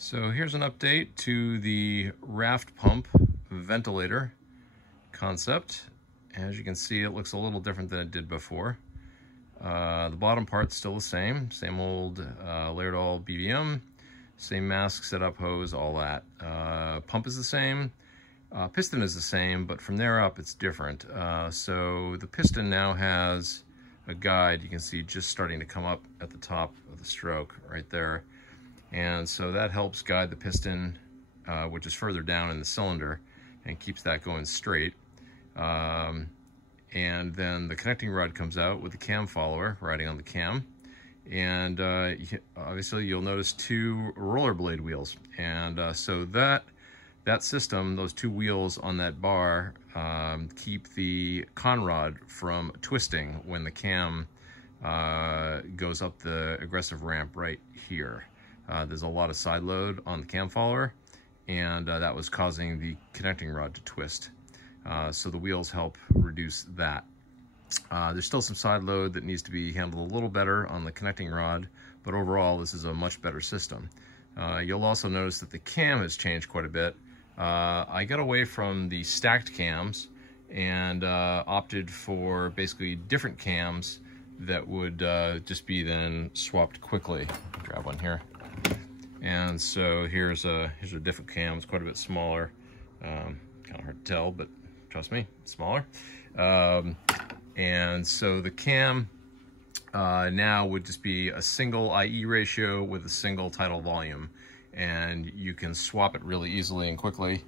So here's an update to the Raft pump ventilator concept. As you can see, it looks a little different than it did before. The bottom part's still the same old layered all BVM, same mask, setup, hose, all that. Pump is the same, piston is the same, but from there up it's different. So the piston now has a guide, you can see just starting to come up at the top of the stroke right there. And so that helps guide the piston, which is further down in the cylinder, and keeps that going straight. And then the connecting rod comes out with the cam follower riding on the cam. And obviously you'll notice two rollerblade wheels. And so that system, those two wheels on that bar, keep the con rod from twisting when the cam goes up the aggressive ramp right here. There's a lot of side load on the cam follower, and that was causing the connecting rod to twist. So the wheels help reduce that. There's still some side load that needs to be handled a little better on the connecting rod, but overall this is a much better system. You'll also notice that the cam has changed quite a bit. I got away from the stacked cams and opted for basically different cams that would just be then swapped quickly. Grab one here. And so here's a different cam. It's quite a bit smaller. Kind of hard to tell, but trust me, it's smaller. And so the cam now would just be a single IE ratio with a single tidal volume. And you can swap it really easily and quickly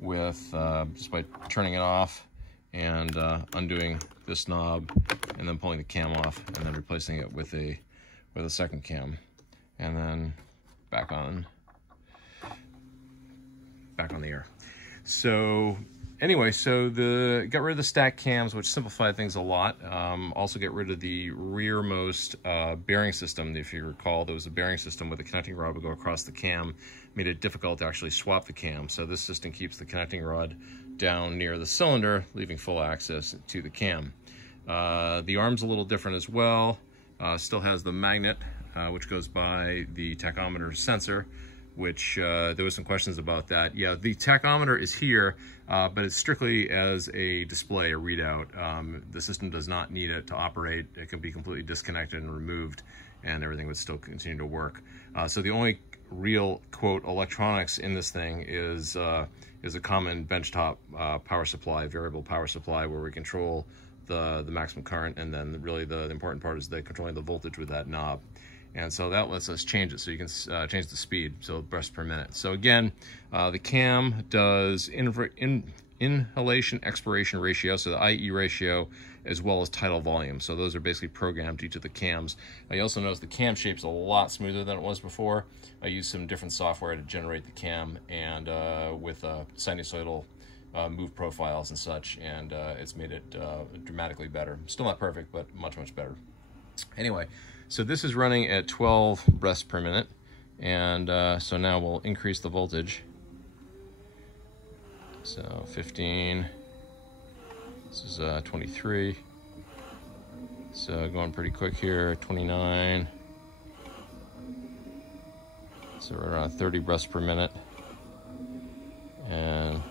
with just by turning it off and undoing this knob and then pulling the cam off and then replacing it with a second cam, and then back on the air. So anyway, so got rid of the stack cams, which simplified things a lot. Also get rid of the rearmost bearing system. If you recall, there was a bearing system where the connecting rod would go across the cam, made it difficult to actually swap the cam. So this system keeps the connecting rod down near the cylinder, leaving full access to the cam. The arm's a little different as well. Still has the magnet, which goes by the tachometer sensor, which there was some questions about that. Yeah, the tachometer is here, but it's strictly as a display, a readout. The system does not need it to operate. It can be completely disconnected and removed, and everything would still continue to work. So the only real, quote, electronics in this thing is a common benchtop power supply, variable power supply, where we control the maximum current, and then really the important part is controlling the voltage with that knob. And so that lets us change it, so you can change the speed, so breaths per minute. So again, the cam does inhalation expiration ratio, so the IE ratio, as well as tidal volume. So those are basically programmed to each of the cams. You also notice the cam shape's a lot smoother than it was before. I used some different software to generate the cam, and with sinusoidal move profiles and such, and it's made it dramatically better. Still not perfect, but much better. Anyway, so this is running at 12 breaths per minute, and so now we'll increase the voltage. So 15, this is 23, so going pretty quick here, 29, so we're around 30 breaths per minute, and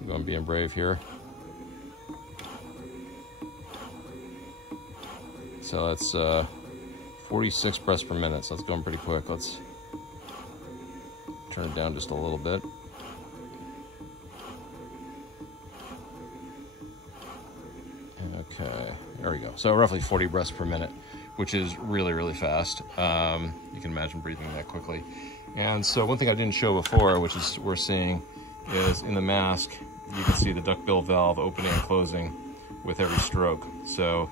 I'm going being brave here. So that's 46 breaths per minute, so that's going pretty quick. Let's turn it down just a little bit. Okay, there we go. So roughly 40 breaths per minute, which is really fast. You can imagine breathing that quickly. And so one thing I didn't show before, which is we're seeing, is in the mask, you can see the duckbill valve opening and closing with every stroke. So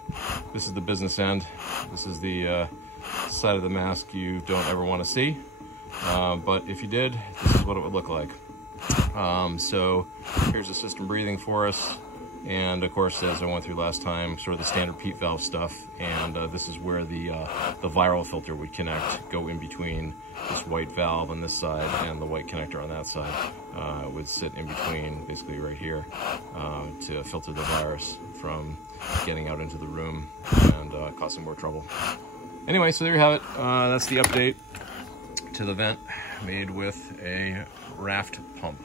this is the business end. This is the side of the mask you don't ever want to see. But if you did, this is what it would look like. So here's the system breathing for us. And of course, as I went through last time, sort of the standard PEEP valve stuff. And this is where the viral filter would connect, go in between this white valve on this side and the white connector on that side. It would sit in between, basically right here, to filter the virus from getting out into the room and causing more trouble. Anyway, so there you have it. That's the update to the vent, made with a Raft pump.